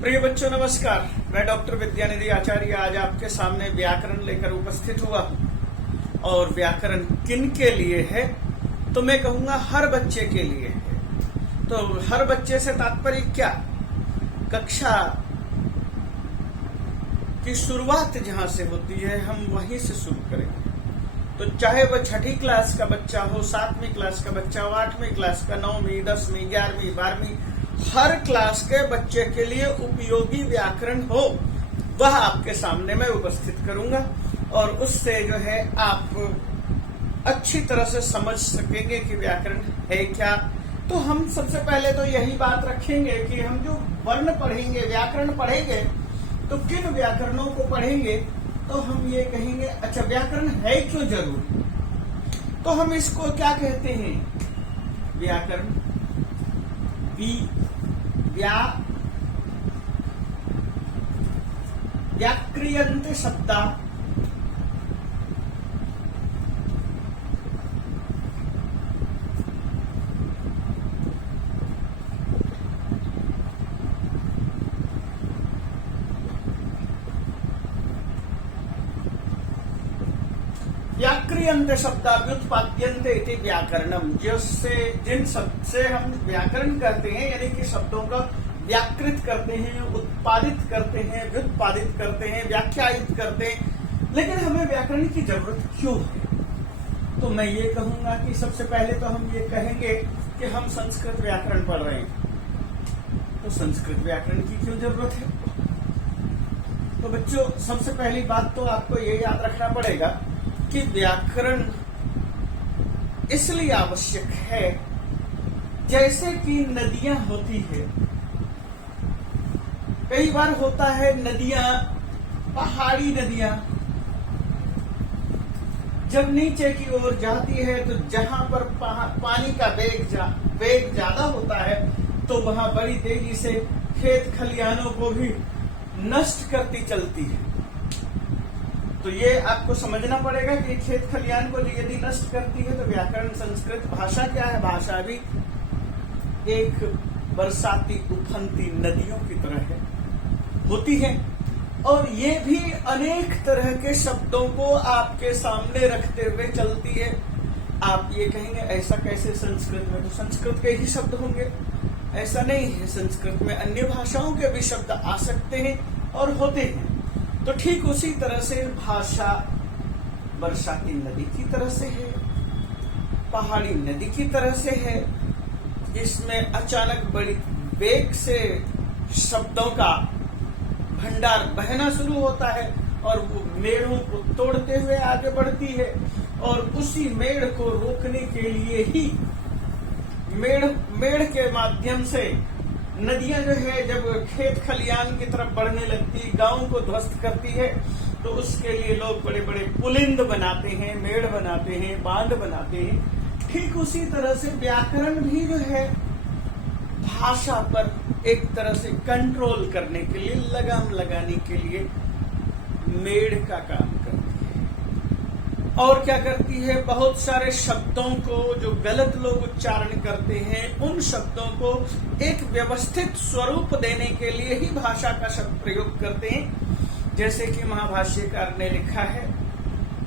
प्रिय बच्चों नमस्कार। मैं डॉक्टर विद्यानिधि आचार्य आज आपके सामने व्याकरण लेकर उपस्थित हुआ हूँ। और व्याकरण किन के लिए है तो मैं कहूंगा हर बच्चे के लिए है। तो हर बच्चे से तात्पर्य क्या, कक्षा की शुरुआत जहां से होती है हम वहीं से शुरू करेंगे। तो चाहे वह छठी क्लास का बच्चा हो, 7वीं क्लास का बच्चा हो, 8वीं क्लास का, 9वीं, 10वीं, 11वीं, 12वीं, हर क्लास के बच्चे के लिए उपयोगी व्याकरण हो वह आपके सामने मैं उपस्थित करूंगा और उससे जो है आप अच्छी तरह से समझ सकेंगे कि व्याकरण है क्या। तो हम सबसे पहले तो यही बात रखेंगे कि हम जो वर्ण पढ़ेंगे, व्याकरण पढ़ेंगे, तो किन व्याकरणों को पढ़ेंगे तो हम ये कहेंगे अच्छा व्याकरण है क्यों जरूरी। तो हम इसको क्या कहते हैं, व्याकरण व्याक्रियन्ते शब्दा व्याक्रियन्ते शब्दा व्युत्पाद्यन्ते इति व्याकरणम। जिन शब्द से हम व्याकरण करते हैं यानी कि शब्दों का व्याकृत करते हैं, उत्पादित करते हैं, व्युत्पादित करते हैं, व्याख्यायित करते हैं, लेकिन हमें व्याकरण की जरूरत क्यों है। तो मैं ये कहूंगा कि सबसे पहले तो हम ये कहेंगे कि हम संस्कृत व्याकरण पढ़ रहे हैं, तो संस्कृत व्याकरण की क्यों जरूरत है। तो बच्चों सबसे पहली बात तो आपको ये याद रखना पड़ेगा कि व्याकरण इसलिए आवश्यक है जैसे कि नदियां होती है। कई बार होता है नदियां, पहाड़ी नदियां जब नीचे की ओर जाती है तो जहां पर पानी का वेग ज्यादा होता है तो वहां बड़ी तेजी से खेत खलिहानों को भी नष्ट करती चलती है। तो ये आपको समझना पड़ेगा कि खेत खलिहान को यदि नष्ट करती है तो व्याकरण, संस्कृत भाषा क्या है, भाषा भी एक बरसाती उफनती नदियों की तरह है, होती है। और ये भी अनेक तरह के शब्दों को आपके सामने रखते हुए चलती है। आप ये कहेंगे ऐसा कैसे, संस्कृत में तो संस्कृत के ही शब्द होंगे। ऐसा नहीं है, संस्कृत में अन्य भाषाओं के भी शब्द आ सकते हैं और होते हैं। तो ठीक उसी तरह से भाषा बरसाती नदी की तरह से है, पहाड़ी नदी की तरह से है, जिसमें अचानक बड़ी वेग से शब्दों का भंडार बहना शुरू होता है और वो मेढ़ों को तोड़ते हुए आगे बढ़ती है। और उसी मेढ़ को रोकने के लिए ही मेढ़ के माध्यम से नदियां जो है जब खेत खलिहान की तरफ बढ़ने लगती, गांव को ध्वस्त करती है, तो उसके लिए लोग बड़े बड़े पुलिंद बनाते हैं, मेढ़ बनाते हैं, बांध बनाते हैं। ठीक उसी तरह से व्याकरण भी जो है भाषा पर एक तरह से कंट्रोल करने के लिए, लगाम लगाने के लिए मेढ़ का काम करती है। और क्या करती है, बहुत सारे शब्दों को जो गलत लोग उच्चारण करते हैं उन शब्दों को एक व्यवस्थित स्वरूप देने के लिए ही भाषा का शब्द प्रयोग करते हैं। जैसे कि महाभाष्यकार ने लिखा है,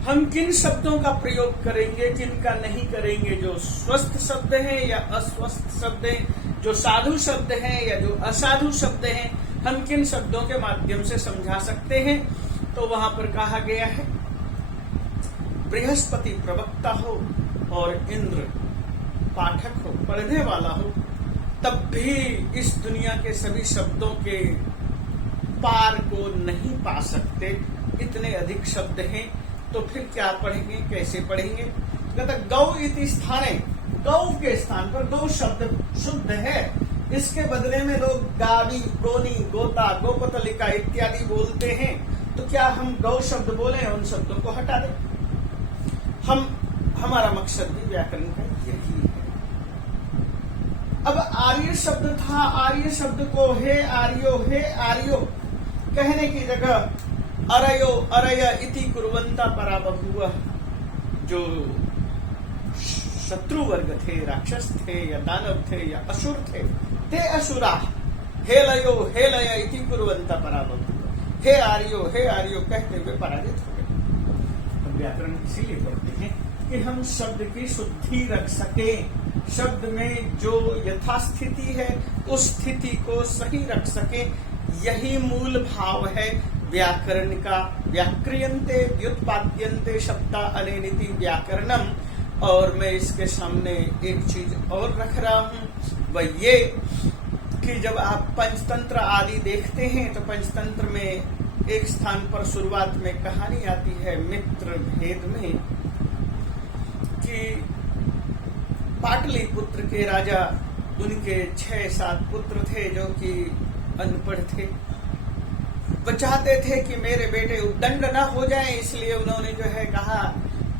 हम किन शब्दों का प्रयोग करेंगे, किनका नहीं करेंगे, जो स्वस्थ शब्द हैं या अस्वस्थ शब्द हैं, जो साधु शब्द हैं या जो असाधु शब्द हैं, हम किन शब्दों के माध्यम से समझा सकते हैं। तो वहां पर कहा गया है बृहस्पति प्रवक्ता हो और इंद्र पाठक हो, पढ़ने वाला हो, तब भी इस दुनिया के सभी शब्दों के पार को नहीं पा सकते, इतने अधिक शब्द हैं। तो फिर क्या पढ़ेंगे, कैसे पढ़ेंगे। कहता गौ इति स्थाने, गौ के स्थान पर गौ शब्द शुद्ध है, इसके बदले में लोग गावी, गोनी, गोता, गोपतलिका इत्यादि बोलते हैं। तो क्या हम गौ शब्द बोले, उन शब्दों को हटा दें। हमारा मकसद भी व्याकरण का यही है। अब आर्य शब्द था, आर्य शब्द को हे आर्यो कहने की जगह अरयो अरय इति कुर्वन्ता पराबभूव। जो शत्रु वर्ग थे, राक्षस थे या दानव थे या असुर थे, ते असुरा हेलयो हेलय इति जनता पराभूत हुआ, हे आर्यो कहते हुए पराजित हो गए। तो व्याकरण इसीलिए पढ़ते हैं कि हम शब्द की शुद्धि रख सकें, शब्द में जो यथास्थिति है उस स्थिति को सही रख सके। यही मूल भाव है व्याकरण का। व्याक्रियन्ते व्युत्पाद्यन्ते शब्दा अनेनिति व्याकरणम। और मैं इसके सामने एक चीज और रख रहा हूं, वह ये कि जब आप पंचतंत्र आदि देखते हैं तो पंचतंत्र में एक स्थान पर शुरुआत में कहानी आती है मित्र भेद में कि पाटलिपुत्र के राजा, उनके 6-7 पुत्र थे जो कि अनपढ़ थे। वो चाहते थे कि मेरे बेटे उद्दंड न हो जाएं, इसलिए उन्होंने जो है कहा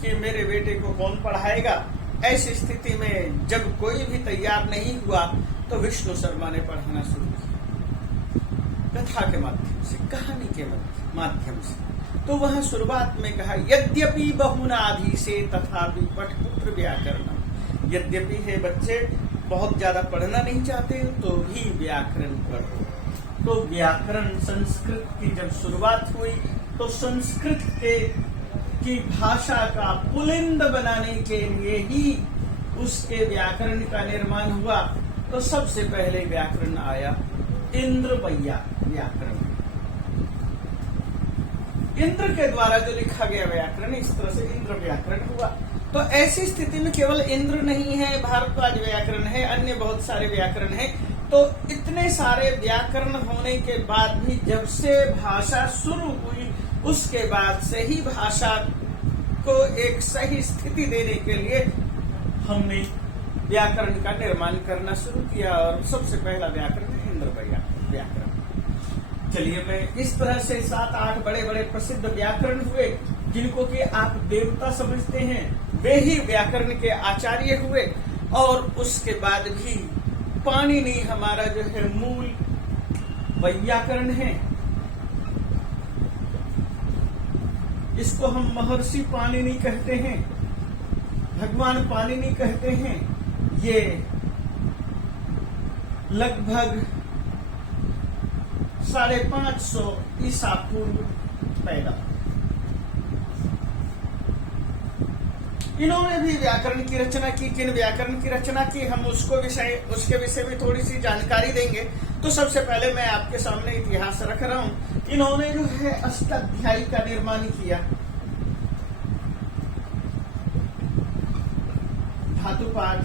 कि मेरे बेटे को कौन पढ़ाएगा। ऐसी स्थिति में जब कोई भी तैयार नहीं हुआ तो विष्णु शर्मा ने पढ़ाना शुरू किया, कथा के माध्यम से, कहानी के माध्यम से। तो वहां शुरुआत में कहा यद्यपि बहुनाधि से तथापि पठपुत्र व्याकरण। यद्यपि है बच्चे बहुत ज्यादा पढ़ना नहीं चाहते तो भी व्याकरण पढ़ो। तो व्याकरण संस्कृत की जब शुरुआत हुई तो संस्कृत की भाषा का पुलिंद बनाने के लिए ही उसके व्याकरण का निर्माण हुआ। तो सबसे पहले व्याकरण आया इंद्रवैया व्याकरण। इंद्र के द्वारा जो लिखा गया व्याकरण, इस तरह से इंद्र व्याकरण हुआ। तो ऐसी स्थिति में केवल इंद्र नहीं है, भारद्वाज व्याकरण है, अन्य बहुत सारे व्याकरण है। तो इतने सारे व्याकरण होने के बाद भी जब से भाषा शुरू हुई उसके बाद से ही भाषा को एक सही स्थिति देने के लिए हमने व्याकरण का निर्माण करना शुरू किया और सबसे पहला व्याकरण है इंद्रवैया व्याकरण। चलिए, मैं इस तरह से 7-8 बड़े बड़े प्रसिद्ध व्याकरण हुए जिनको कि आप देवता समझते हैं, वे ही व्याकरण के आचार्य हुए। और उसके बाद भी पाणिनि हमारा जो है मूल वैयाकरण है, इसको हम महर्षि पाणिनि कहते हैं, भगवान पाणिनि कहते हैं। ये लगभग 550 ईसा पूर्व पैदा। इन्होंने भी व्याकरण की रचना की। किन व्याकरण की रचना की, हम उसके विषय में थोड़ी सी जानकारी देंगे। तो सबसे पहले मैं आपके सामने इतिहास रख रहा हूं। इन्होंने जो है अष्टाध्यायी का निर्माण किया। धातुपाठ,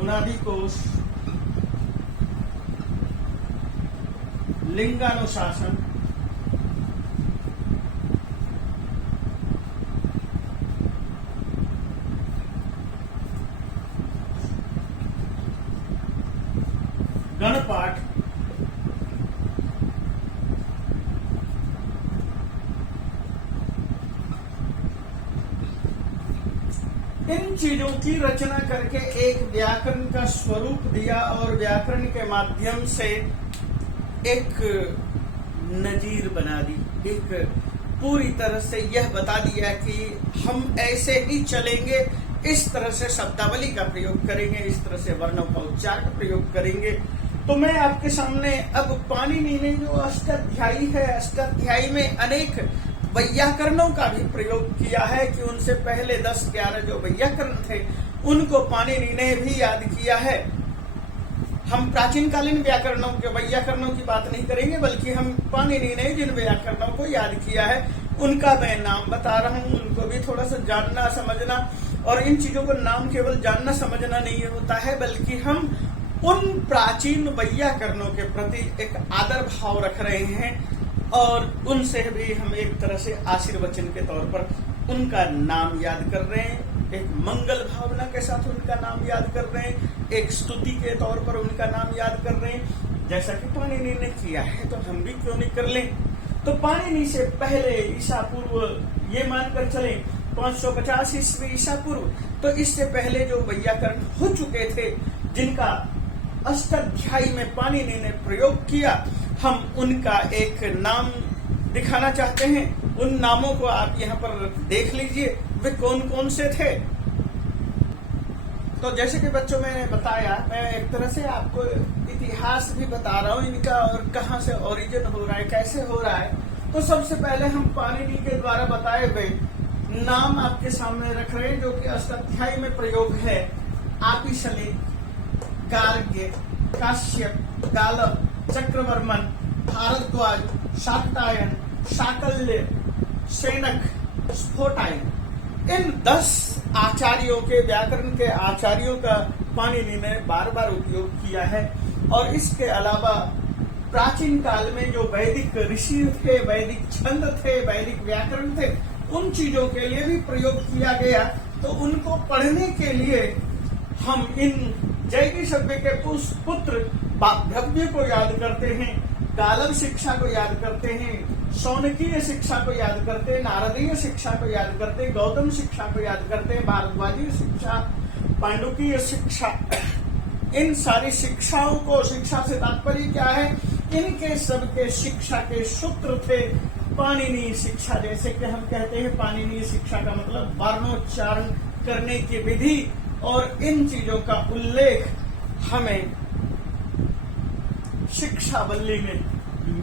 उनादि कोश, लिंगानुशासन, गणपाठ, इन चीजों की रचना करके एक व्याकरण का स्वरूप दिया और व्याकरण के माध्यम से एक नजीर बना दी। एक पूरी तरह से यह बता दिया कि हम ऐसे ही चलेंगे, इस तरह से शब्दावली का प्रयोग करेंगे, इस तरह से वर्णों का उच्चार का प्रयोग करेंगे। तो मैं आपके सामने अब पाणिनि ने जो अष्टाध्यायी है, अष्टाध्यायी में अनेक वैयाकरणों का भी प्रयोग किया है कि उनसे पहले 10-11 जो वैयाकरण थे उनको पाणिनि ने भी याद किया है। हम प्राचीन कालीन वैयाकरणों की बात नहीं करेंगे, बल्कि हम पाणिनि ने जिन व्याकरणों को याद किया है उनका मैं नाम बता रहा हूँ। उनको भी थोड़ा सा जानना समझना, और इन चीजों को नाम केवल जानना समझना नहीं होता है, बल्कि हम उन प्राचीन वैयाकरणों के प्रति एक आदर भाव रख रहे हैं और उनसे भी हम एक तरह से आशीर्वचन के तौर पर उनका नाम याद कर रहे हैं, एक मंगल भावना के साथ उनका नाम याद कर रहे हैं, एक स्तुति के तौर पर उनका नाम याद कर रहे हैं, जैसा कि पाणिनि ने किया है। तो हम भी क्यों नहीं कर लें। तो पाणिनि से पहले ईसा पूर्व ये मानकर चले 550 ईस्वी ईसा पूर्व, तो इससे पहले जो वैयाकरण हो चुके थे जिनका अष्टाध्यायी में पाणिनि ने प्रयोग किया, हम उनका एक नाम दिखाना चाहते हैं। उन नामों को आप यहाँ पर देख लीजिए, वे कौन कौन से थे। तो जैसे कि बच्चों मैंने बताया, मैं एक तरह से आपको इतिहास भी बता रहा हूँ इनका, और कहाँ से ओरिजिन हो रहा है, कैसे हो रहा है। तो सबसे पहले हम पाणिनि के द्वारा बताए हुए नाम आपके सामने रख रहे हैं, जो कि अष्टाध्यायी में प्रयोग है। आपिशली, गार्ग्य, काश्यप, गालव, चक्रवर्मन, भारद्वाज, शाक्तायन, शाकल्य, सेनक, स्फोटायन, इन 10 आचार्यों के, व्याकरण के आचार्यों का पाणिनि ने बार बार उपयोग किया है। और इसके अलावा प्राचीन काल में जो वैदिक ऋषि थे, वैदिक छंद थे, वैदिक व्याकरण थे, उन चीजों के लिए भी प्रयोग किया गया। तो उनको पढ़ने के लिए हम इन जैगी सभ्य के पुत्र भव्य को याद करते हैं, गालव शिक्षा को याद करते हैं, शौनकीय शिक्षा को याद करते हैं, नारदीय शिक्षा को याद करते हैं, गौतम शिक्षा को याद करते हैं, भारद्वाजीय शिक्षा, पांडुकीय शिक्षा। इन सारी शिक्षाओं को, शिक्षा से तात्पर्य क्या है, इनके सबके शिक्षा के सूत्र थे पाणिनीय शिक्षा। जैसे कि हम कहते हैं पाणिनीय शिक्षा का मतलब वर्णोच्चारण करने की विधि, और इन चीजों का उल्लेख हमें शिक्षावल्ली में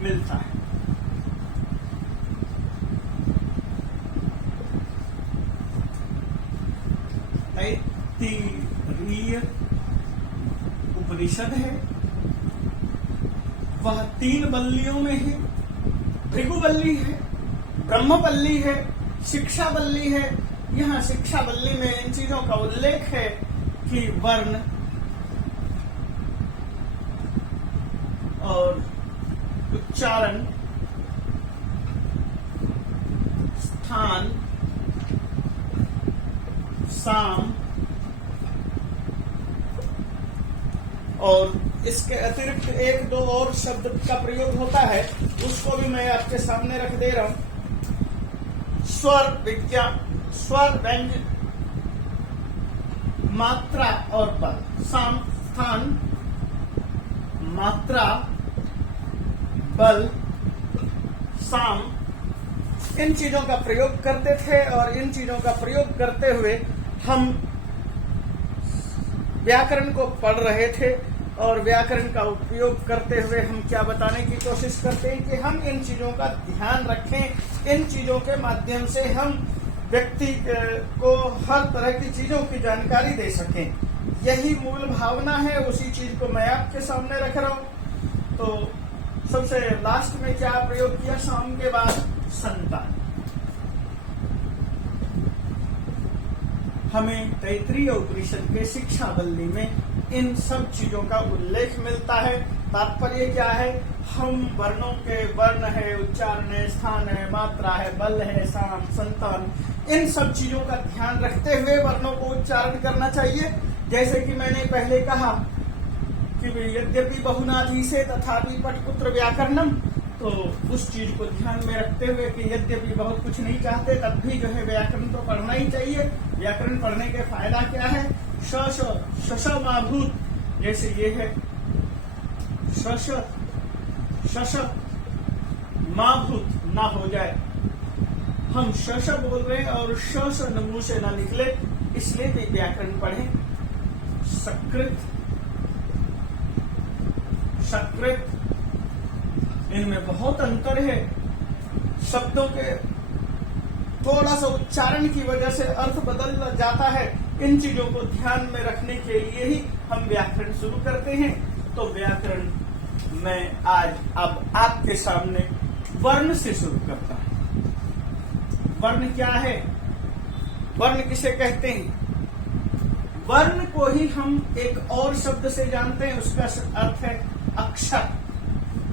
मिलता है। तैत्तिरीय उपनिषद है, वह 3 वल्लियों में है। भृगुवल्ली है, ब्रह्मवल्ली है, शिक्षावल्ली है। यहाँ शिक्षावल्ली में इन चीजों का उल्लेख है कि वर्ण और उच्चारण, स्थान, साम, और इसके अतिरिक्त 1-2 और शब्द का प्रयोग होता है, उसको भी मैं आपके सामने रख दे रहा हूं। स्वर, विज्ञान, स्वर, व्यंजन, मात्रा और बल, साम, स्थान, मात्रा, बल, साम, इन चीजों का प्रयोग करते थे। और इन चीजों का प्रयोग करते हुए हम व्याकरण को पढ़ रहे थे, और व्याकरण का उपयोग करते हुए हम क्या बताने की कोशिश करते हैं कि हम इन चीजों का ध्यान रखें। इन चीजों के माध्यम से हम व्यक्ति को हर तरह की चीजों की जानकारी दे सकें। यही मूल भावना है, उसी चीज को मैं आपके सामने रख रहा हूं। तो सबसे लास्ट में क्या प्रयोग किया, शाम के बाद संतान। हमें तैत्तिरीय उपनिषद के शिक्षावल्ली में इन सब चीजों का उल्लेख मिलता है। तात्पर्य क्या है, हम वर्णों के, वर्ण है, उच्चारण है, स्थान है, मात्रा है, बल है, साम, संतान, इन सब चीजों का ध्यान रखते हुए वर्णों को उच्चारण करना चाहिए। जैसे कि मैंने पहले कहा कि यद्यपि बहुनाथी से तथापि पटपुत्र व्याकरणम, तो उस चीज को ध्यान में रखते हुए कि यद्यपि बहुत कुछ नहीं चाहते, तब भी जो है व्याकरण तो पढ़ना ही चाहिए। व्याकरण पढ़ने के फायदा क्या है, श माभूत, जैसे ये है श माभूत ना हो जाए। हम श बोल रहे हैं और श मुंह से ना निकले, इसलिए भी व्याकरण पढ़ें। सकृत, सकृत, इनमें बहुत अंतर है। शब्दों के थोड़ा सा उच्चारण की वजह से अर्थ बदल जाता है। इन चीजों को ध्यान में रखने के लिए ही हम व्याकरण शुरू करते हैं। तो व्याकरण मैं आज अब आपके सामने वर्ण से शुरू करता हूं। वर्ण क्या है, वर्ण किसे कहते हैं? वर्ण को ही हम एक और शब्द से जानते हैं, उसका अर्थ है अक्षर।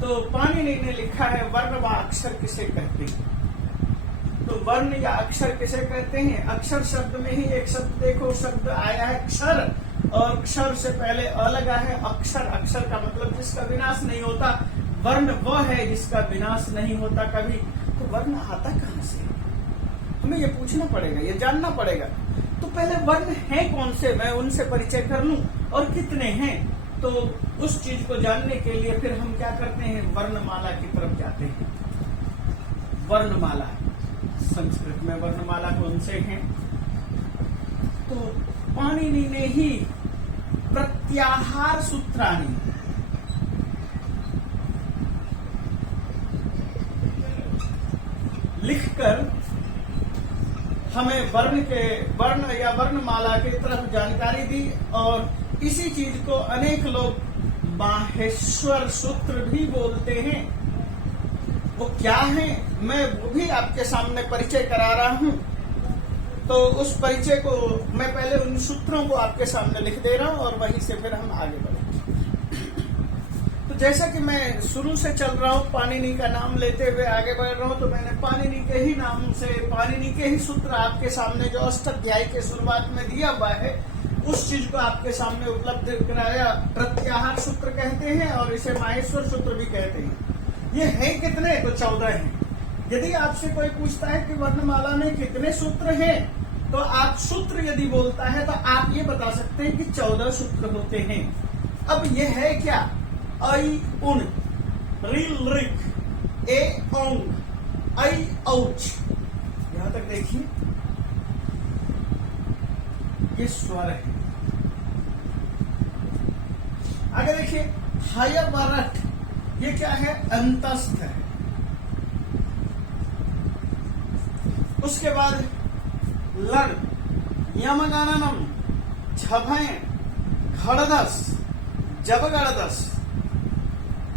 तो पाणिनि ने लिखा है वर्ण व अक्षर किसे कहते हैं। तो वर्ण या अक्षर किसे कहते हैं? अक्षर शब्द में ही एक शब्द देखो, शब्द आया है क्षर, और क्षर से पहले अ लगा है अक्षर। अक्षर का मतलब जिसका विनाश नहीं होता। वर्ण वह है जिसका विनाश नहीं होता कभी। तो वर्ण आता कहां से, हमें ये पूछना पड़ेगा, ये जानना पड़ेगा। तो पहले वर्ण है कौन से, मैं उनसे परिचय कर लूं, और कितने हैं। तो उस चीज को जानने के लिए फिर हम क्या करते हैं, वर्णमाला की तरफ जाते हैं। वर्णमाला, संस्कृत में वर्णमाला कौन से हैं? तो पाणिनि ने ही प्रत्याहार सूत्राणि, लिखकर हमें वर्ण या वर्णमाला की तरफ जानकारी दी। और इसी चीज को अनेक लोग माहेश्वर सूत्र भी बोलते हैं। वो क्या है, मैं वो भी आपके सामने परिचय करा रहा हूं। तो उस परिचय को मैं पहले उन सूत्रों को आपके सामने लिख दे रहा हूं और वहीं से फिर हम आगे बढ़ेंगे। तो जैसा कि मैं शुरू से चल रहा हूं, पाणिनि का नाम लेते हुए आगे बढ़ रहा हूं, तो मैंने पाणिनि के ही नाम से, पाणिनि के ही सूत्र आपके सामने जो अष्टाध्यायी के शुरुआत में दिया हुआ है, उस चीज को आपके सामने उपलब्ध कराया। प्रत्याहार सूत्र कहते हैं और इसे माहेश्वर सूत्र भी कहते हैं। ये है कितने? तो 14 हैं। यदि आपसे कोई पूछता है कि वर्णमाला में कितने सूत्र हैं, तो आप सूत्र यदि बोलता है तो आप ये बता सकते हैं कि 14 सूत्र होते हैं। अब ये है क्या? ऐ उन, ऋल ऋक, ए औंग, ऐ औच। यहां तक देखिए, ये स्वर है। आगे देखिए, हय वरठ, ये क्या है? अंतस्थ है। उसके बाद लण, यमगणनम, झभय, घड़दस, जबगड़दस,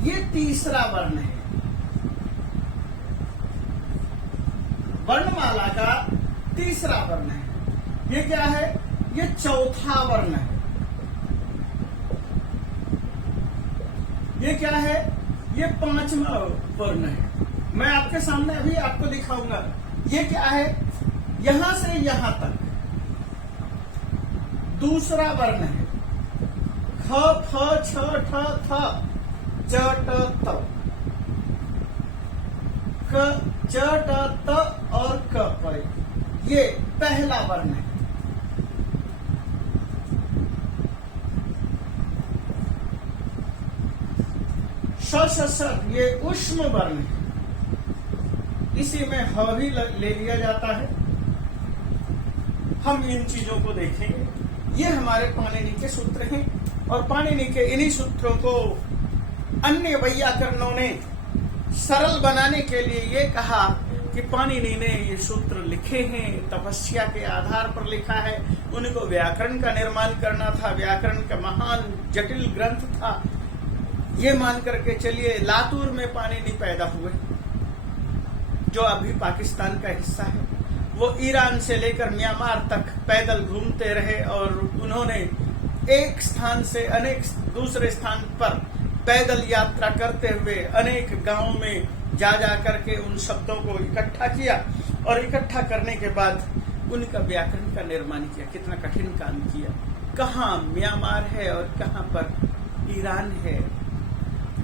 ये तीसरा वर्ण है। वर्णमाला का तीसरा वर्ण है। ये क्या है? ये चौथा वर्ण है। ये क्या है? ये 5वां वर्ण है। मैं आपके सामने अभी आपको दिखाऊंगा। ये क्या है? यहां से यहां तक दूसरा वर्ण है। ख, फ, छ, ठ, थ, च, ट, त, क, च, ट, त और क पर, ये पहला वर्ण है। श, ये ऊष्म वर्ण है। इसी में ह भी ले लिया जाता है। हम इन चीजों को देखेंगे। ये हमारे पाणिनि के सूत्र हैं और पाणिनि के इन्हीं सूत्रों को अन्य वैयाकरणों ने सरल बनाने के लिए ये कहा कि पाणिनि ने ये सूत्र लिखे हैं, तपस्या के आधार पर लिखा है। उनको व्याकरण का निर्माण करना था, व्याकरण का महान जटिल ग्रंथ था। ये मान करके चलिए, लातूर में पाणिनि पैदा हुए, जो अभी पाकिस्तान का हिस्सा है। वो ईरान से लेकर म्यांमार तक पैदल घूमते रहे और उन्होंने एक स्थान से अनेक दूसरे स्थान पर पैदल यात्रा करते हुए अनेक गांवों में जा करके उन शब्दों को इकट्ठा किया और इकट्ठा करने के बाद उनका व्याकरण का निर्माण किया। कितना कठिन काम किया। कहाँ म्यांमार है और कहाँ पर ईरान है,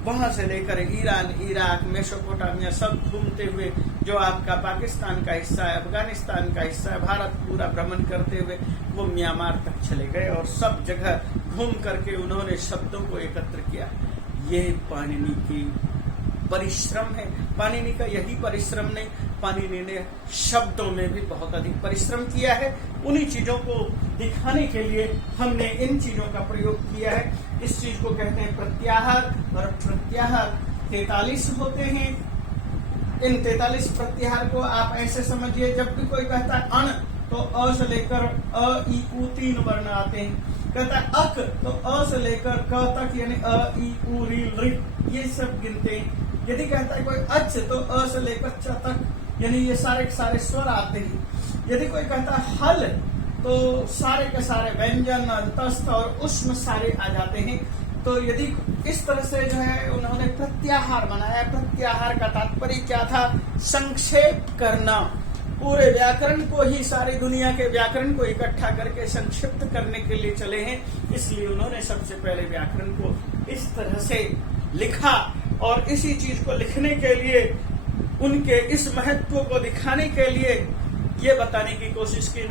वहां से लेकर ईरान, इराक, मेसोपोटामिया सब घूमते हुए जो आपका पाकिस्तान का हिस्सा है, अफगानिस्तान का हिस्सा है, भारत पूरा भ्रमण करते हुए वो म्यांमार तक चले गए और सब जगह घूम करके उन्होंने शब्दों को एकत्र किया। ये पाणिनि की परिश्रम है। पाणिनि का यही परिश्रम नहीं, पाणिनि ने शब्दों में भी बहुत अधिक परिश्रम किया है। उन्हीं चीजों को दिखाने के लिए हमने इन चीजों का प्रयोग किया है। इस चीज को कहते हैं प्रत्याहार, और प्रत्याहार 43 होते हैं। इन 43 प्रत्याहार को आप ऐसे समझिए, जब भी कोई कहता है अण, तो अ से लेकर अ, ई, उ 3 वर्ण आते हैं। कहता है अक, तो अ से लेकर क तक, यानी अ, ई, उ, री, ऋ, ये सब गिनते हैं। यदि कहता है कोई अच, तो अ से लेकर च तक, यानी ये सारे के सारे स्वर आते हैं। यदि कोई कहता है हल, तो सारे के सारे व्यंजन, अंतस्थ और उष्म सारे आ जाते हैं। तो यदि इस तरह से जो है उन्होंने प्रत्याहार बनाया। प्रत्याहार का तात्पर्य क्या था? संक्षेप करना। पूरे व्याकरण को ही, सारी दुनिया के व्याकरण को इकट्ठा करके संक्षिप्त करने के लिए चले हैं। इसलिए उन्होंने सबसे पहले व्याकरण को इस तरह से लिखा और इसी चीज को लिखने के लिए, उनके इस महत्व को दिखाने के लिए ये बताने की कोशिश की।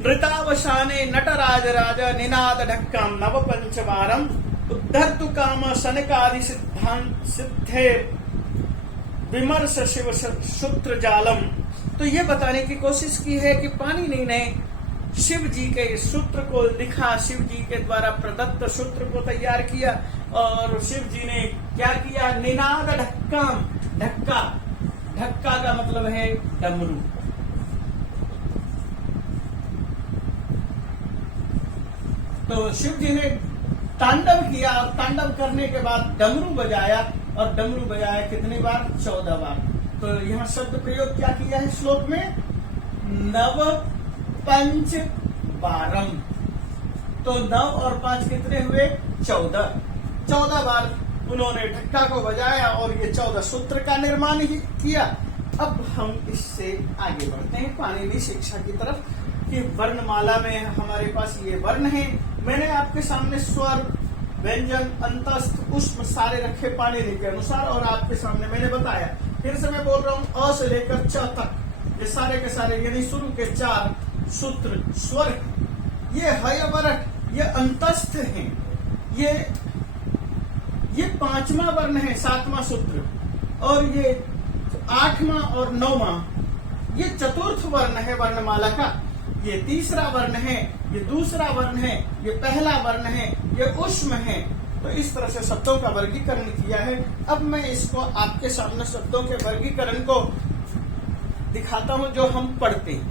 नृतावसाने नटराज राजा निनाद ढक्काम नव पंचवारम उद्धर्तु काम सनकादि सिद्धांत सिद्धे विमर्श शिव सूत्र जालम। तो ये बताने की कोशिश की है कि पाणिनि ने शिव जी के सूत्र को लिखा, शिव जी के द्वारा प्रदत्त सूत्र को तैयार किया और शिव जी ने क्या किया? निनाद ढक्काम, ढक्का ढक्का का मतलब है डमरू। तो शिव जी ने तांडव किया और तांडव करने के बाद डमरू बजाया, और डमरू बजाया कितनी बार? 14 बार। तो यहाँ शब्द प्रयोग क्या किया है श्लोक में? नव पंच बारम। तो 9 और 5 कितने हुए? 14। 14 बार उन्होंने ढक्का को बजाया और ये 14 सूत्र का निर्माण ही किया। अब हम इससे आगे बढ़ते हैं पाणिनि शिक्षा की तरफ कि वर्णमाला में हमारे पास ये वर्ण है। मैंने आपके सामने स्वर, व्यंजन, अंतस्थ, ऊष्म सारे रखे पाणिनि के अनुसार, और आपके सामने मैंने बताया। फिर से मैं बोल रहा हूं, अ से लेकर च तक ये सारे के सारे यानी शुरू के 4 सूत्र स्वर, ये हयवरट, ये अंतस्थ हैं, ये 5वां वर्ण है, 7वां सूत्र, और ये 8वां और 9वां ये चतुर्थ वर्ण है वर्णमाला का। ये तीसरा वर्ण है, ये दूसरा वर्ण है, ये पहला वर्ण है, ये ऊष्म है। तो इस तरह से शब्दों का वर्गीकरण किया है। अब मैं इसको आपके सामने शब्दों के वर्गीकरण को दिखाता हूं जो हम पढ़ते हैं।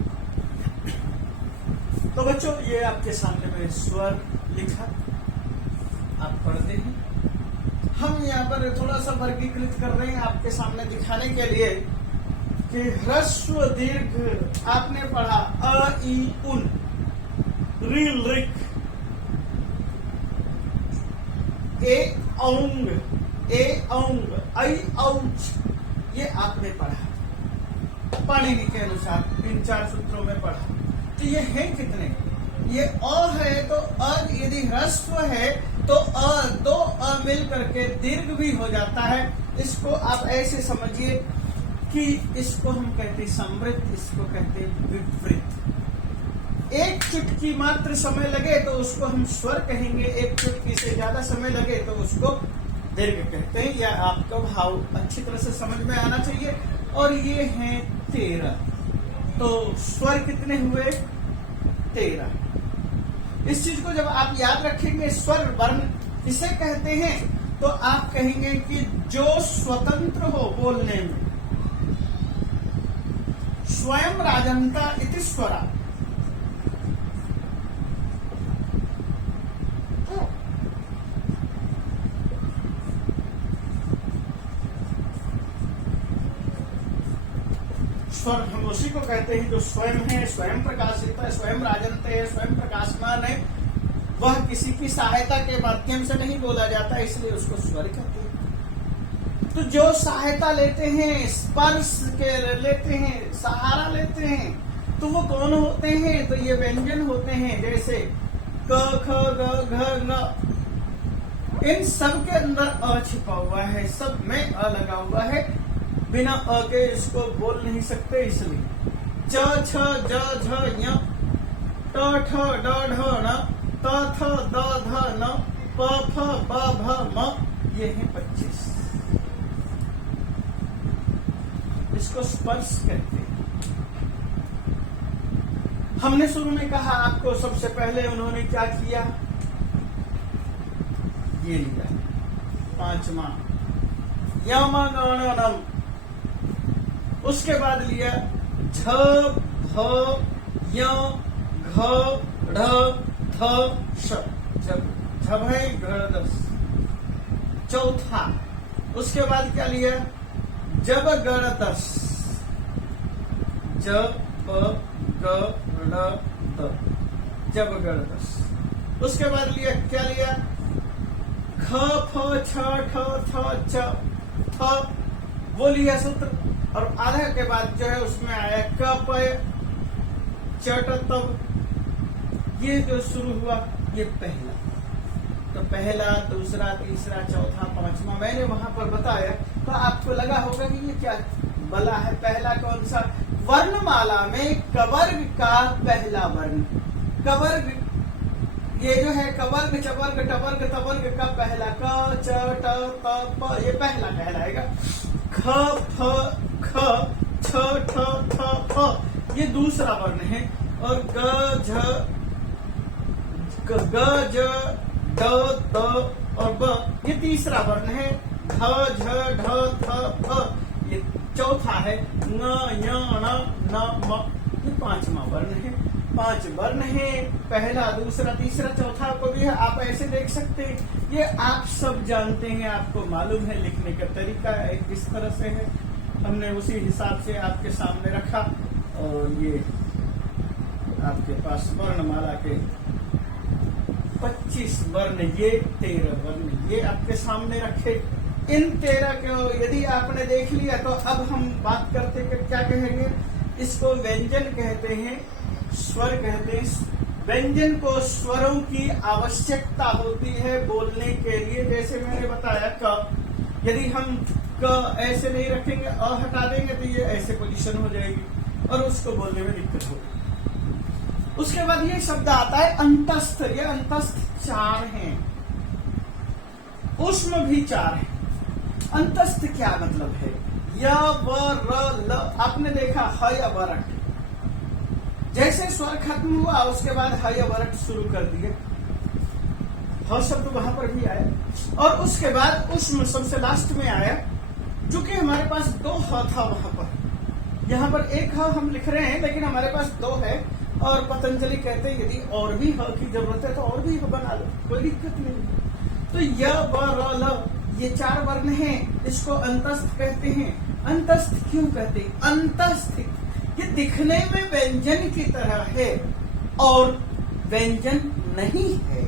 तो बच्चों, ये आपके सामने में स्वर लिखा, आप पढ़ते हैं। हम यहाँ पर थोड़ा सा वर्गीकृत कर रहे हैं आपके सामने दिखाने के लिए कि ह्रस्व दीर्घ आपने पढ़ा अ, ई, उन, ऋ, ऋक, ए, औंग, ए, औंग, ऐ, औच, ये आपने पढ़ा पाणिनि के अनुसार इन 4 सूत्रों में पढ़ा। तो ये है कितने? ये अ है तो अ यदि ह्रस्व है तो अ, 2 अ मिल करके दीर्घ भी हो जाता है। इसको आप ऐसे समझिए कि इसको हम कहते हैं समृद्ध, इसको कहते हैं विवृत। एक चुटकी मात्र समय लगे तो उसको हम स्वर कहेंगे, एक चुटकी से ज्यादा समय लगे तो उसको दीर्घ कहते हैं। या आपको भाव अच्छी तरह से समझ में आना चाहिए। और ये हैं 13। तो स्वर कितने हुए? 13। इस चीज को जब आप याद रखेंगे, स्वर वर्ण इसे कहते हैं, तो आप कहेंगे कि जो स्वतंत्र हो बोलने में, स्वयं राजन्ता इति स्वरा। स्वर हम उसी को कहते हैं जो स्वयं है, स्वयं प्रकाशित है, स्वयं राजन्त है, स्वयं प्रकाशमान है। वह किसी की सहायता के माध्यम से नहीं बोला जाता, इसलिए उसको स्वर कहते हैं। तो जो सहायता लेते हैं, स्पर्श के लेते हैं, सहारा लेते हैं, तो वो कौन होते हैं? तो ये व्यंजन होते हैं, जैसे क, ख, ग, घ, न। इन सब के अंदर अ छिपा हुआ है, सब में अ लगा हुआ है। बिना अ के इसको बोल नहीं सकते, इसलिए च, छ, ज, झ, ञ, ट, ठ, ड, ढ, न, त, थ, द, ध, न, प, फ, ब, भ, म, ये है 25। इसको स्पर्श कहते हैं। हमने शुरू में कहा आपको, सबसे पहले उन्होंने क्या किया? ये लिया 5वां यमगणनम। उसके बाद लिया झ, भ, य, घ, ढ, थ, श। जब है गणदस। चौथा, उसके बाद क्या लिया? जब गणदस। जब, ग, ण, द, जब गणदस। उसके बाद लिया क्या लिया? ख, फ, छ, ठ, थ, च, थ, वो लिया सूत्र। और आधा के बाद जो है उसमें आया क, प, चट, तब। ये जो शुरू हुआ ये पहला। तो पहला, दूसरा, तीसरा, चौथा, 5वां मैंने वहां पर बताया, तो आपको लगा होगा कि ये क्या बला है। पहला कौन सा? वर्णमाला में कवर्ग का पहला वर्ण। कवर्ग ये जो है कवर्ग, चवर्ग, टवर्ग, तवर्ग का पहला क, च, ट, त, प, ये पहला कहलाएगा। ख, फ, ख, छ, ठ, थ, फ, ये दूसरा वर्ण है। और ग, ज, ड, द और ब, ये तीसरा वर्ण है। ध, झ, ढ, थ, फ, ये चौथा है न य ण न म, ये 5वां वर्ण है। 5 वर्ण है, पहला दूसरा तीसरा चौथा को भी है, आप ऐसे देख सकते हैं। ये आप सब जानते हैं, आपको मालूम है लिखने का तरीका किस तरह से है, हमने उसी हिसाब से आपके सामने रखा। और ये आपके पास वर्णमाला के 25 वर्ण, ये 13 वर्ण ये आपके सामने रखे। इन 13 को यदि आपने देख लिया तो अब हम बात करते कि क्या कहेंगे, इसको व्यंजन कहते हैं, स्वर कहते हैं। व्यंजन को स्वरों की आवश्यकता होती है बोलने के लिए। जैसे मैंने बताया क, यदि हम क ऐसे नहीं रखेंगे, अ हटा देंगे तो ये ऐसे पोजीशन हो जाएगी और उसको बोलने में दिक्कत होगी। उसके बाद ये शब्द आता है अंतस्थ। ये अंतस्थ 4 हैं, उष्म भी 4 है। अंतस्थ क्या मतलब है? य व र ल, आपने देखा ह या वरट, जैसे स्वर खत्म हुआ उसके बाद ह या वरट शुरू कर दिए, ह शब्द वहां पर भी आया। और उसके बाद उष्म सबसे लास्ट में आया। चूंकि हमारे पास 2 ह था वहां पर, यहाँ पर 1 ह हम लिख रहे हैं लेकिन हमारे पास 2 है। और पतंजलि कहते हैं यदि और भी ह की जरूरत है तो और भी ह बना लो, कोई दिक्कत नहीं। तो य व र ल ये 4 वर्ण हैं, इसको अंतस्थ कहते हैं। अंतस्थ क्यों कहते हैं? अंतस्थ ये दिखने में व्यंजन की तरह है और व्यंजन नहीं है।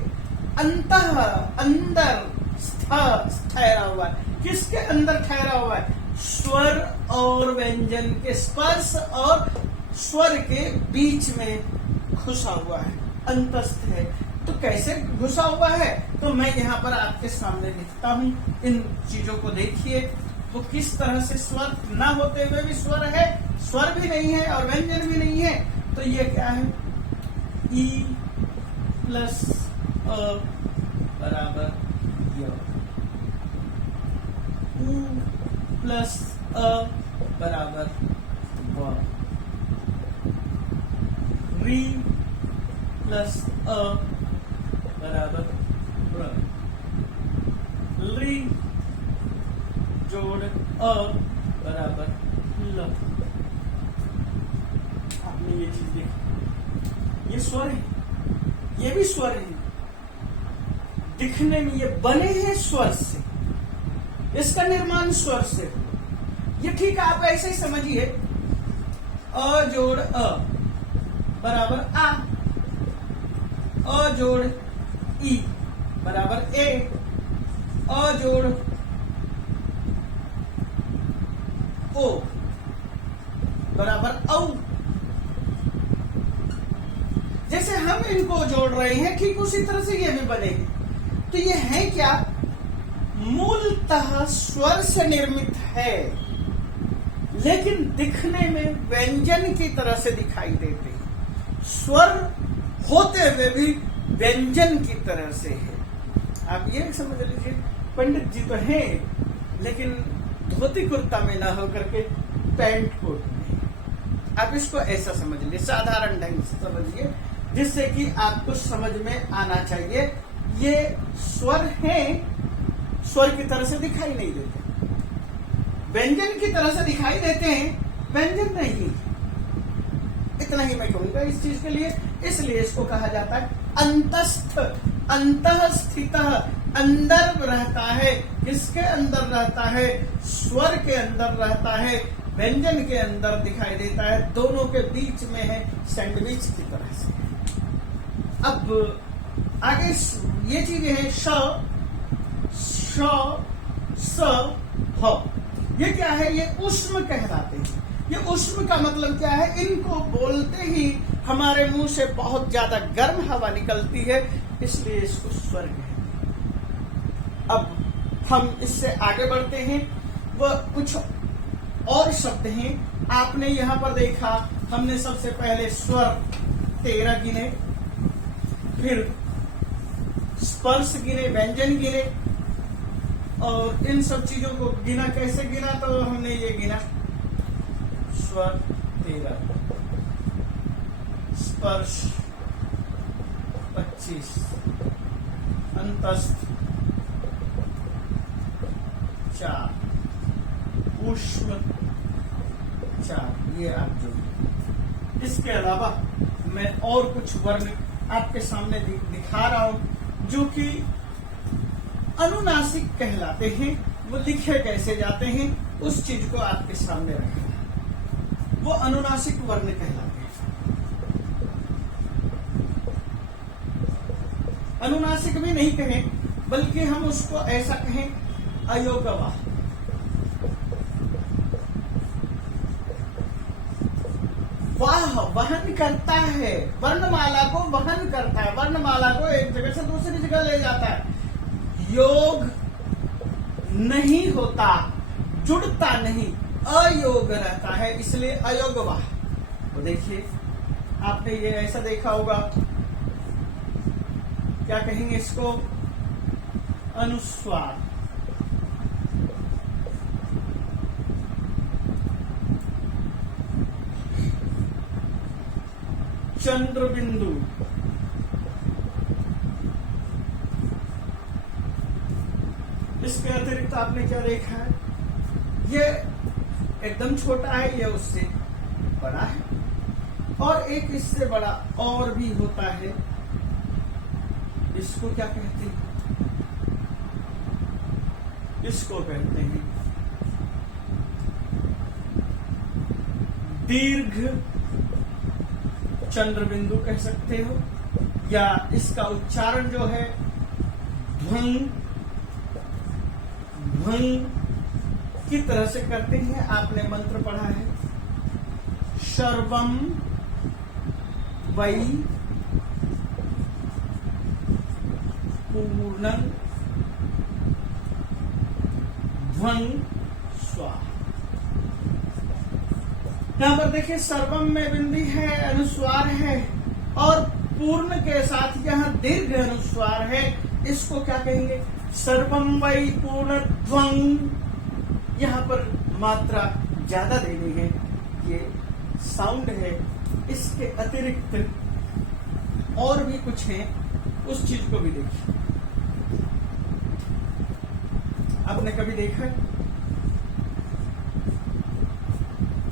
अंतः अंदर, स्थ ठहरा हुआ है। किसके अंदर ठहरा हुआ है? स्वर और व्यंजन के, स्पर्श और स्वर के बीच में घुसा हुआ है, अंतस्थ है। तो कैसे घुसा हुआ है? तो मैं यहाँ पर आपके सामने लिखता हूँ। इन चीजों को देखिए, वो किस तरह से स्वर ना होते हुए भी स्वर है, स्वर भी नहीं है और व्यंजन भी नहीं है। तो ये क्या है? ई प्लस अ बराबर य, उ प्लस अ बराबर व, री प्लस अ बराबर र, ली जोड़ अ बराबर ल। आपने ये चीज देखी, ये स्वर है, ये भी स्वर है। दिखने में ये बने हैं स्वर से, इसका निर्माण स्वर से। ये ठीक है, आप ऐसे ही समझिए। अ जोड़ अ बराबर आ, अ जोड़ ई बराबर ए, अ जोड़ ओ बराबर औ। जैसे हम इनको जोड़ रहे हैं ठीक उसी तरह से ये भी बनेंगे। तो ये है क्या? मूलतः स्वर से निर्मित है लेकिन दिखने में व्यंजन की तरह से दिखाई देते हैं। स्वर होते हुए भी व्यंजन की तरह से है। आप ये समझ लीजिए, पंडित जी तो हैं लेकिन धोती कुर्ता में ना होकर के पैंट कोट में। आप इसको ऐसा समझ लीजिए, साधारण ढंग से समझिए, जिससे कि आपको समझ में आना चाहिए। ये स्वर हैं, स्वर की तरह से दिखाई नहीं देते, व्यंजन की तरह से दिखाई देते हैं, व्यंजन नहीं। इतना ही मैं कहूंगा इस चीज के लिए। इसलिए इसको कहा जाता है अंतस्थ। अंतः स्थित, अंदर रहता है। किसके अंदर रहता है? स्वर के अंदर रहता है, व्यंजन के अंदर दिखाई देता है, दोनों के बीच में है, सैंडविच की तरह से। अब आगे ये चीजें हैं श, श, स, ह। ये क्या है? ये उष्म कहलाते हैं। ये उष्म का मतलब क्या है? इनको बोलते ही हमारे मुंह से बहुत ज्यादा गर्म हवा निकलती है, इसलिए इसको स्वर कहते हैं। अब हम इससे आगे बढ़ते हैं। वह कुछ और शब्द हैं। आपने यहां पर देखा, हमने सबसे पहले स्वर 13 गिने, फिर स्पर्श गिने, व्यंजन गिने, और इन सब चीजों को गिना। कैसे गिना? तो हमने ये गिना, स्वर 13, स्पर्श 25, अंतस्थ 4, ऊष्म 4, ये आप जो। इसके अलावा मैं और कुछ वर्ण आपके सामने दिखा रहा हूं जो कि अनुनासिक कहलाते हैं। वो लिखे कैसे जाते हैं उस चीज को आपके सामने रखना, वो अनुनासिक वर्ण कहलाते हैं। अनुनासिक भी नहीं कहें, बल्कि हम उसको ऐसा कहें अयोगवाह। वाह वहन करता है, वर्णमाला को वहन करता है, वर्णमाला को एक जगह से दूसरी जगह ले जाता है। योग नहीं होता, जुड़ता नहीं, अयोग रहता है, इसलिए अयोगवाह। तो देखिए आपने ये ऐसा देखा होगा, क्या कहेंगे इसको, अनुस्वार। चंद्र बिंदु, इसके अतिरिक्त आपने क्या देखा है, ये एकदम छोटा है, ये उससे बड़ा है, और एक इससे बड़ा और भी होता है। इसको क्या कहते हैं, इसको कहते हैं दीर्घ चंद्र बिंदु कह सकते हो, या इसका उच्चारण जो है ध्वंग की तरह से करते हैं। आपने मंत्र पढ़ा है, सर्वम वै पूर्णं ध्वंग स्वाहा। यहां पर देखिए सर्वम में बिंदी है, अनुस्वार है, और पूर्ण के साथ यहां दीर्घ अनुस्वार है। इसको क्या कहेंगे, सर्वम वै पूर्ण ध्वंग। यहां पर मात्रा ज्यादा देनी है, ये साउंड है। इसके अतिरिक्त और भी कुछ है, उस चीज को भी देखिए। आपने कभी देखा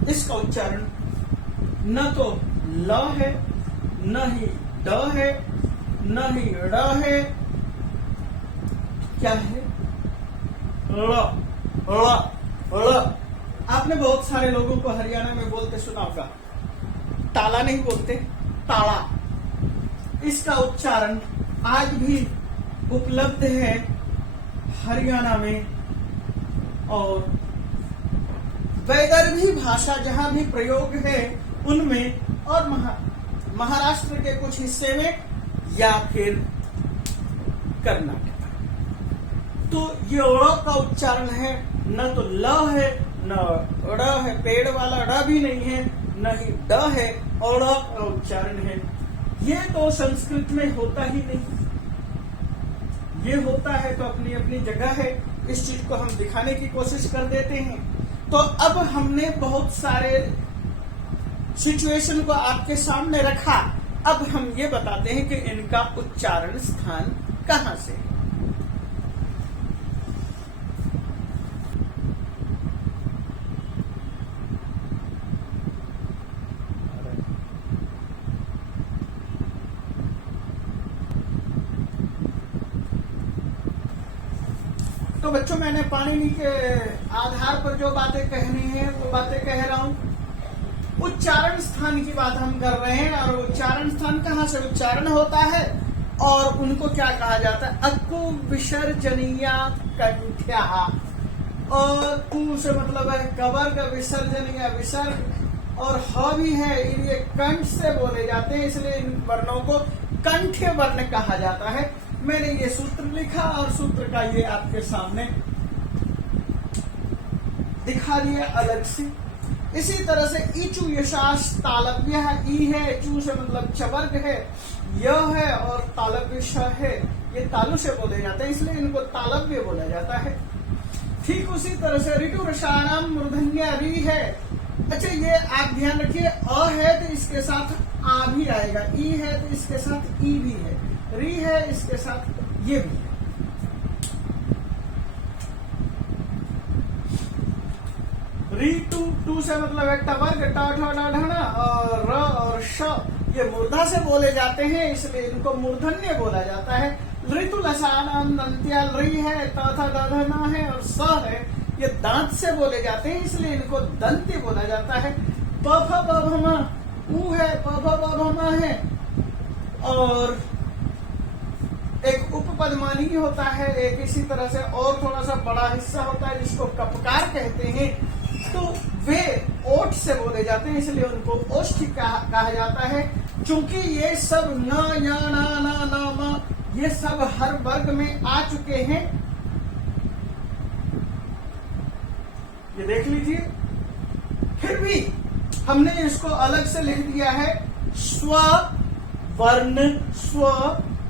इसका उच्चारण न तो ल है, न ही ड है, न ही ड़ है, क्या है, ळ ळ ळ। आपने बहुत सारे लोगों को हरियाणा में बोलते सुना होगा, ताला नहीं बोलते, ताला। इसका उच्चारण आज भी उपलब्ध है हरियाणा में, और वैदर्भी भाषा जहां भी प्रयोग है उनमें, और महाराष्ट्र के कुछ हिस्से में, या फिर कर्नाटक। तो ये ड़ का उच्चारण है, न तो ल है, न ड़ है, पेड़ वाला ड़ भी नहीं है, न ही ड है, और ड़ का उच्चारण है। ये तो संस्कृत में होता ही नहीं, ये होता है तो अपनी अपनी जगह है। इस चीज को हम दिखाने की कोशिश कर देते हैं। तो अब हमने बहुत सारे सिचुएशन को आपके सामने रखा, अब हम ये बताते हैं कि इनका उच्चारण स्थान कहां से है। तो बच्चों, मैंने पाणिनि के आधार पर जो बातें कहनी है वो बातें कह रहा हूं। उच्चारण स्थान की बात हम कर रहे हैं, और उच्चारण स्थान कहाँ से उच्चारण होता है और उनको क्या कहा जाता है, अक्कु विसर्जनीया कंठ्या। और कु से मतलब है कवर्ग, विसर्जनीय विसर्ग, और ह भी है, ये कंठ से बोले जाते हैं, इसलिए इन वर्णों को कंठ्य वर्ण कहा जाता है। मैंने ये सूत्र लिखा और सूत्र का ये आपके सामने दिखा दिया अलग से। इसी तरह से इचु यशास तालव्य है, ई है, चू से मतलब चवर्ग है, य है, और तालव्य श है, ये तालु से बोले जाते हैं, इसलिए इनको तालव्य बोला जाता है। ठीक उसी तरह से ऋतु रसाणाम मूर्धन्य री है। अच्छा, ये आप ध्यान रखिए, अ है तो इसके साथ आ भी आएगा, ई है तो इसके साथ ई भी है, री है इसके साथ ये भी है। ऋतु, टू से मतलब एक वर्ग, ट ठ ड ढ ण, और र और श ये मूर्धा से बोले जाते हैं, इसलिए इनको मूर्धन्य बोला जाता है। ऋतु लसान दंत्या री है, त थ द ध न है, और स है, ये दांत से बोले जाते हैं, इसलिए इनको दंत्य बोला जाता है। प फ ब भ म ऊ है, प फ ब भ म है, और एक उपपदमानी होता है, एक इसी तरह से और थोड़ा सा बड़ा हिस्सा होता है जिसको कपकार कहते हैं। तो वे ओठ से बोले जाते हैं, इसलिए उनको ओष्ठ कहा जाता है। चूंकि ये सब न, य, न, म, ये सब हर वर्ग में आ चुके हैं, ये देख लीजिए। फिर भी हमने इसको अलग से लिख दिया है, स्व वर्ण, स्व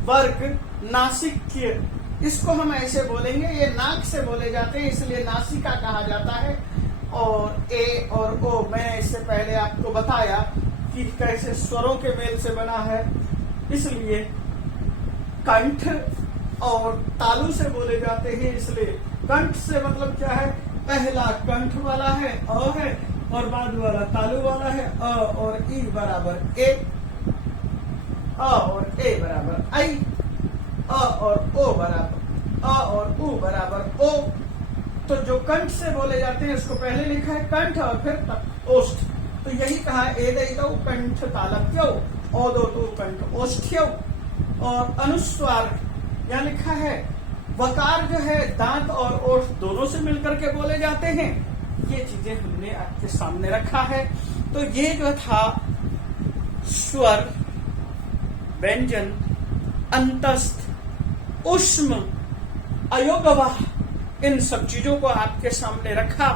वर्ग, नासिक्य। इसको हम ऐसे बोलेंगे, ये नाक से बोले जाते हैं, इसलिए नासिका कहा जाता है। और ए और ओ मैंने इससे पहले आपको बताया कि कैसे स्वरों के मेल से बना है, इसलिए कंठ और तालु से बोले जाते हैं। इसलिए कंठ से मतलब क्या है, पहला कंठ वाला है अ है, और बाद वाला तालु वाला है अ, और ई बराबर ए, अ और ए बराबर आई, अ और ओ बराबर, अ और उ बराबर ओ। तो जो कंठ से बोले जाते हैं उसको पहले लिखा है कंठ और फिर ओष्ठ। तो यही कहा एदो कंठ तालव्यो, ओदो तो कंठ ओष्ठ्यो। और अनुस्वार यहाँ लिखा है, वकार जो है दांत और ओठ दोनों से मिलकर के बोले जाते हैं। ये चीजें हमने आपके सामने रखा है। तो ये जो था स्वर, व्यंजन, अंतस्थ, ऊष्म, अयोगवाह, इन सब चीजों को आपके सामने रखा।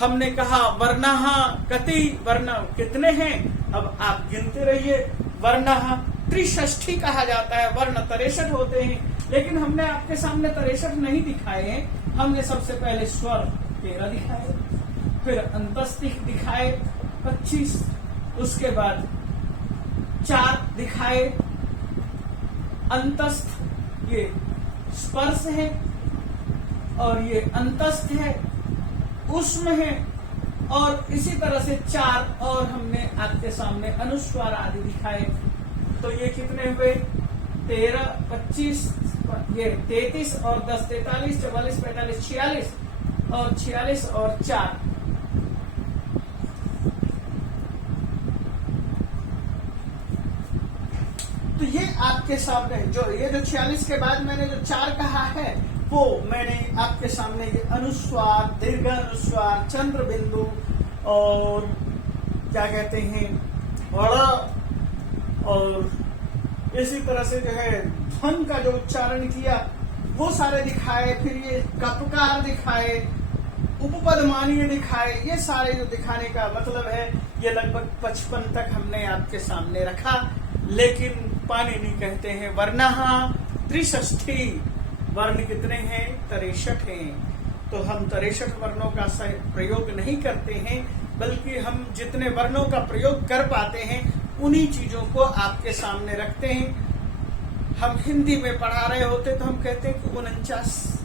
हमने कहा वर्णः कति, वर्ण कितने हैं, अब आप गिनते रहिए। वर्णः त्रिषष्ठी कहा जाता है, वर्ण 63 होते हैं, लेकिन हमने आपके सामने 63 नहीं दिखाए हैं। हमने सबसे पहले स्वर 13 दिखाए, फिर अंतस्थ दिखाए 25, उसके बाद 4 दिखाए। अंतस्थ ये स्पर्श है, और ये अंतस्थ है, ऊष्म है, और इसी तरह से 4 और हमने आपके सामने अनुस्वार आदि दिखाए। तो ये कितने हुए, 13, 25, ये 33 और 10, 43, 44, 45, 46, और 46 और 4। तो ये आपके सामने जो ये जो 46 के बाद मैंने जो 4 कहा है, वो मैंने आपके सामने ये अनुस्वार, दीर्घ अनुस्वार, चंद्र बिंदु, और क्या कहते हैं और इसी तरह से जो है ध्वन का जो उच्चारण किया वो सारे दिखाए। फिर ये कपकार दिखाए, उपपदमानीय दिखाए। ये सारे जो दिखाने का मतलब है, ये लगभग 55 तक हमने आपके सामने रखा। लेकिन पाणिनि कहते हैं वर्णः त्रिषष्ठी, वर्ण कितने हैं, 63 हैं। तो हम 63 वर्णों का प्रयोग नहीं करते हैं, बल्कि हम जितने वर्णों का प्रयोग कर पाते हैं उन्हीं चीजों को आपके सामने रखते हैं। हम हिंदी में पढ़ा रहे होते तो हम कहते हैं कि 49,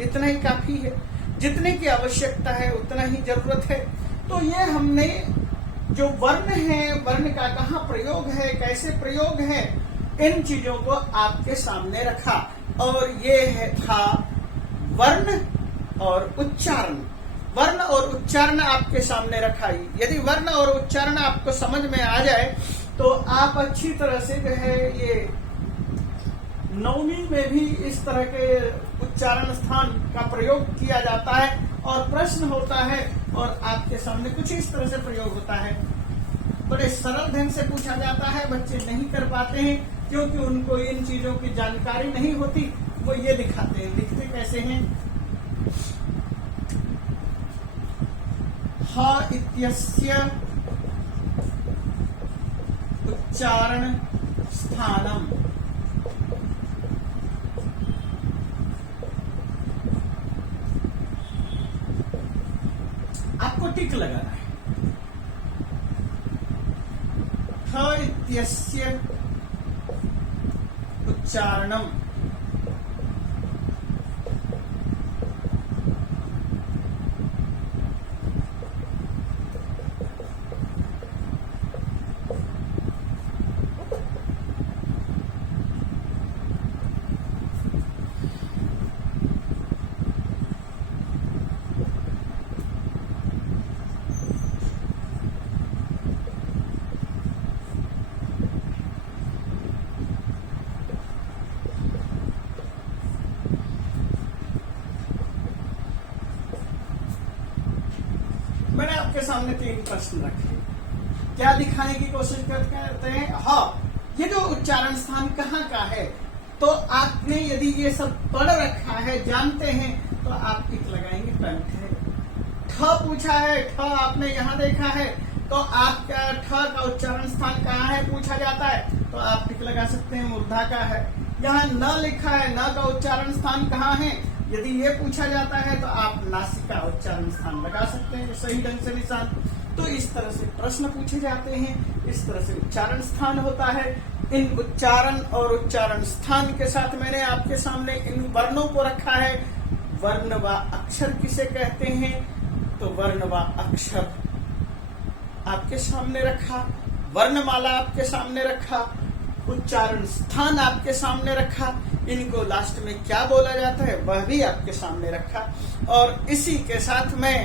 इतना ही काफी है, जितने की आवश्यकता है उतना ही जरूरत है। तो ये हमने जो वर्ण है, वर्ण का कहाँ प्रयोग है, कैसे प्रयोग है, इन चीजों को आपके सामने रखा। और ये था वर्ण और उच्चारण। वर्ण और उच्चारण आपके सामने रखा। यदि वर्ण और उच्चारण आपको समझ में आ जाए तो आप अच्छी तरह से जो है ये 9वीं में भी इस तरह के उच्चारण स्थान का प्रयोग किया जाता है, और प्रश्न होता है और आपके सामने कुछ इस तरह से प्रयोग होता है। बड़े सरल ढंग से पूछा जाता है, बच्चे नहीं कर पाते हैं क्योंकि उनको इन चीजों की जानकारी नहीं होती। वो ये दिखाते हैं, लिखते कैसे हैं, ह इत्यस्य उच्चारण स्थानम। आपको टिक लगाना है। ह इत्यस्य उच्चारणम, मैंने आपके सामने 3 प्रश्न रखे, क्या दिखाने की कोशिश करते हैं? हाँ, ये जो उच्चारण स्थान कहाँ का है, तो आपने यदि ये सब पढ़ रखा है, जानते हैं, तो आप टिक लगाएंगे कंठ है। ठ पूछा है, ठ आपने यहाँ देखा है, तो आपका ठ का उच्चारण स्थान कहाँ है पूछा जाता है, तो आप टिक लगा सकते हैं, मूर्धा का है। यहाँ न लिखा है, न का उच्चारण स्थान कहाँ है, यदि ये पूछा जाता है तो आप नासिका उच्चारण स्थान लगा सकते हैं सही ढंग से निशान। तो इस तरह से प्रश्न पूछे जाते हैं, इस तरह से उच्चारण स्थान होता है। इन उच्चारण और उच्चारण स्थान के साथ मैंने आपके सामने इन वर्णों को रखा है। वर्ण व अक्षर किसे कहते हैं, तो वर्ण व अक्षर आपके सामने रखा, वर्णमाला आपके सामने रखा, उच्चारण स्थान आपके सामने रखा, इनको लास्ट में क्या बोला जाता है वह भी आपके सामने रखा। और इसी के साथ मैं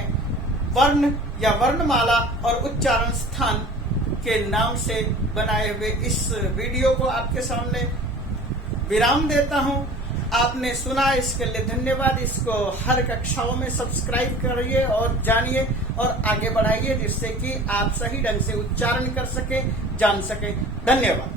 वर्ण या वर्णमाला और उच्चारण स्थान के नाम से बनाए हुए इस वीडियो को आपके सामने विराम देता हूं। आपने सुना, इसके लिए धन्यवाद। इसको हर कक्षाओं में सब्सक्राइब करिए और जानिए और आगे बढ़ाइए, जिससे कि आप सही ढंग से उच्चारण कर सके, जान सके। धन्यवाद।